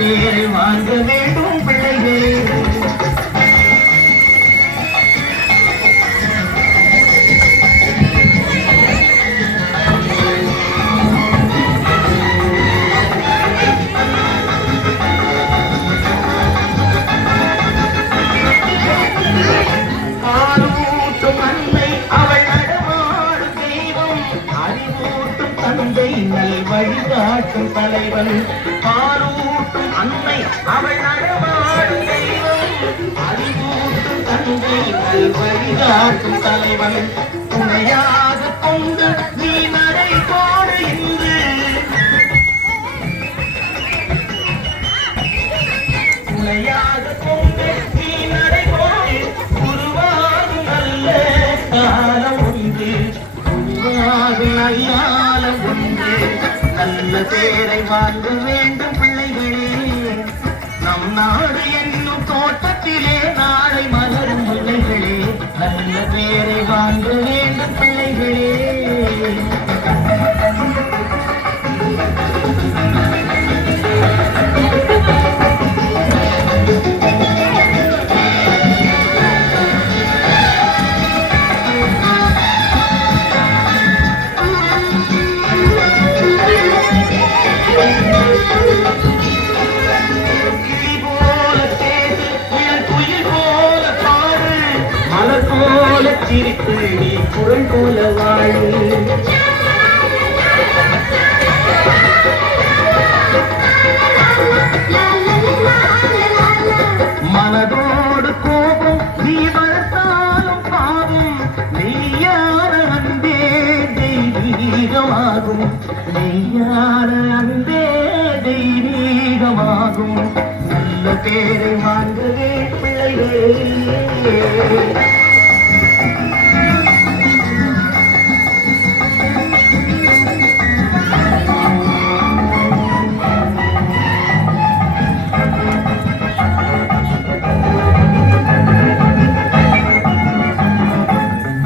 பேரை வாங்க வேண்டும் வழிகாட்டும் தலைவன். ஆரூட்டும் அன்னை அவள் நடமாடும் தெய்வம். அறிவூட்டும் தந்தை நல் வழிகாட்டும் தலைவன். துணையாக கொண்டு நீ நடை போடு இன்று. துணையாக கொண்டு நீ நடை நடைபோடு உருவாகும் நல்ல காலம் ஒன்று உருவாகும் நல்லாலம் நல்ல பேரை வாங்க வேண்டும் பிள்ளைகளே. நம் நாடு என் சிரித்து நீ குரல் போல வாழு மனதோடு கோபம் நீ வளர்த்தாலும் பாவம் நீயான அன்பே தெய்வீகமாகும். நீயான அன்பே தெய்வீகமாகும். நல்ல பேரை வாங்கவே பிள்ளைகளே.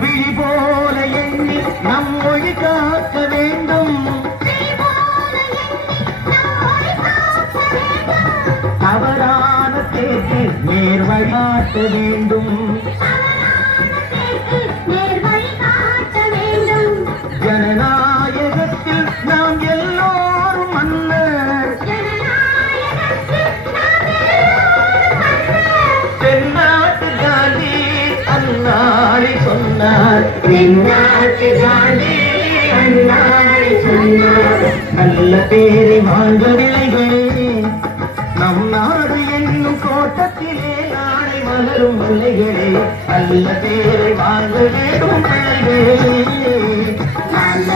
விழி நம் மொழி காக்க தவறான பேச்சு நேர் வழிகாட்ட வேண்டும். ஜனநாயகத்தில் நாம் எல்லோரும் மன்னர். தென்னாட்டு காந்தி அந்நாளை சொன்னார். தென்னாட்டு காந்தி அந்நாளை சொன்னார். நல்ல பேரை வாங்க விளைகளே நம் நாடு என்னும் கோட்டத்திலே நாளை மலரும் பிள்ளைகளே நல்ல பேரை வாங்க வேண்டும் பிள்ளைகளே. நல்ல